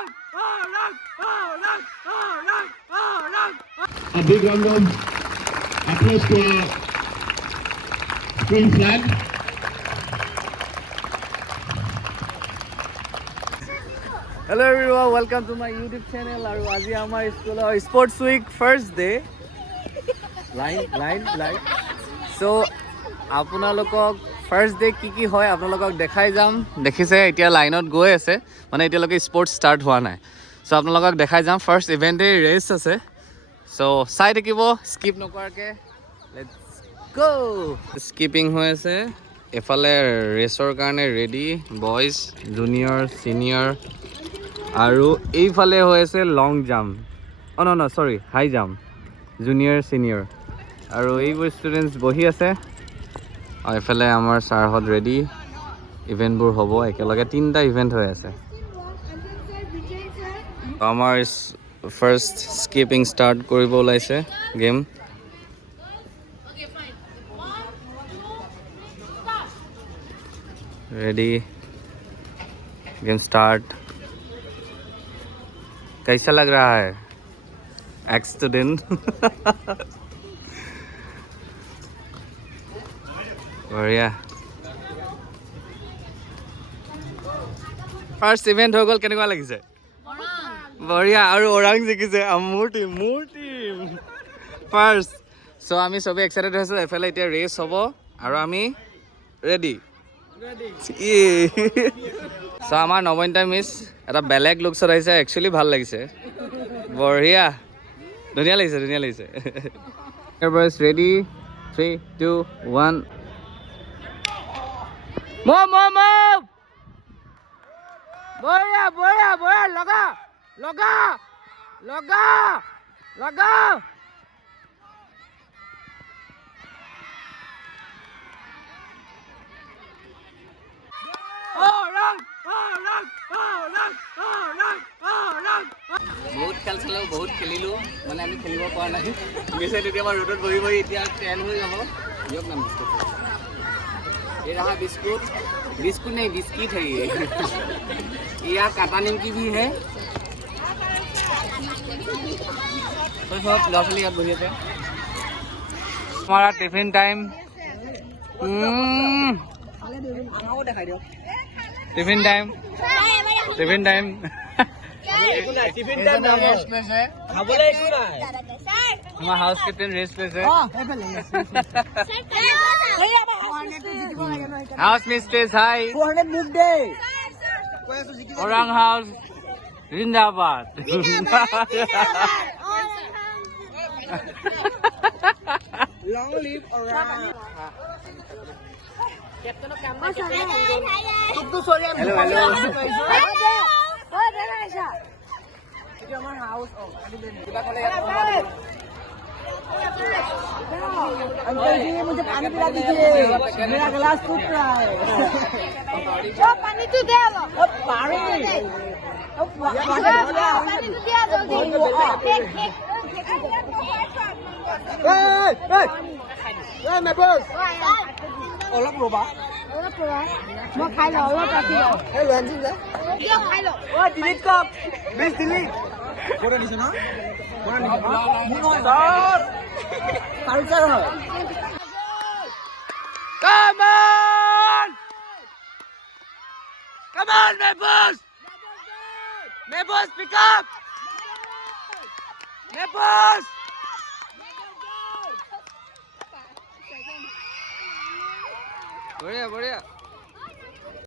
A big round of applause to our green flag. Hello everyone, welcome to my YouTube channel. আৰু আজি আমাৰ স্কুলৰ sports week first day line so আপোনালোকক first day কি হয় আপোনালোকক দেখাই যাম দেখিছে এতিয়া লাইনত গৈ আছে মানে এতিয়ালৈকে স্পৰ্টছ ষ্টাৰ্ট হোৱা নাই সো আপোনালোকক দেখাই যাম ফাৰ্ষ্ট ইভেণ্টে ৰেচ আছে সো চাই থাকিব স্কিপ নকৰাকে লেটস গো স্কিপিং হৈ আছে এফালে ৰেচৰ কাৰণে ৰেডি বয়জ জুনিয়ৰ সিনিয়ৰ আৰু এইফালে হৈ আছে লং জাম্প ন সৰি হাই জাম্প জুনিয়ৰ সিনিয়ৰ আৰু এইবোৰ ষ্টুডেণ্টছ বহি আছে আৰু এইফালে আমাৰ ছাৰহঁত ৰেডি ইভেণ্টবোৰ হ'ব একেলগে তিনিটা ইভেণ্ট হৈ আছে আমাৰ ফাৰ্ষ্ট স্কিপিং ষ্টাৰ্ট কৰিব ওলাইছে গেম रेडी गेम स्टार्ट कैसा लग रहा है एक्स स्टूडेंट बढ़िया फार्स्ट इवेंट हो गल केनेকুৱা লাগিছে बढ़िया और ओरांग জিকিছে মোৰ টিম ফাৰ্ষ্ট সো আমি সবে এক্সাইটেড হৈছে এফালে এতিয়া ৰেচ হ'ব আৰু আমি ৰেডি সো আমাৰ নবনীতা মিছ এটা বেলেগ লুকছত আহিছে একচুৱেলি ভাল লাগিছে বঢ়িয়া ধুনীয়া লাগিছে এভাৰেজ ৰেডি 3 2 1 মুভ বঢ়িয়া লগা বহুত খেল চালোঁ বহুত খেলিলোঁ মানে আমি খেলিব পৰা নাই মিছে তেতিয়াবা ৰোডত বহি এতিয়া ট্ৰেন হৈ যাব দিয়ক না বিস্কুট ये रहा बिस्कुट नहीं बिस्किट है ये यहाँ काटा निमकी भी है तो सब लॉ ছোৱালী ইয়াত বহি আছে हमारा टिफिन टाइम टिफिन टाइम हमारा हाउस कितने रेस्ट प्लेस है हाउस मिस्ट्रेस हाय 400 बुक डे औरंग हाउस जिंदाबाद लॉन्ग लिव औरंग कैप्टन काम हेलो আমার হাউস কিবা কলে अंकल जी मुझे पानी पिला दीजिए मेरा गिलास टूट रहा है पानी तो दे लो पानी तो दिया जल्दी मैं बस অলপ ৰবা মই খাই লওঁ অলপ ৰাখি লওঁ এই লেঞ্জিং যে কিয় খাই লওঁ ও ডিলিট কৰ প্লিজ ডিলিট ফটো নিছ না ফটো নিছ মোৰ নহয় স্যাৰ কালচাৰ হয় কাম অন মেবস পিক আপ মেবস बढ़िया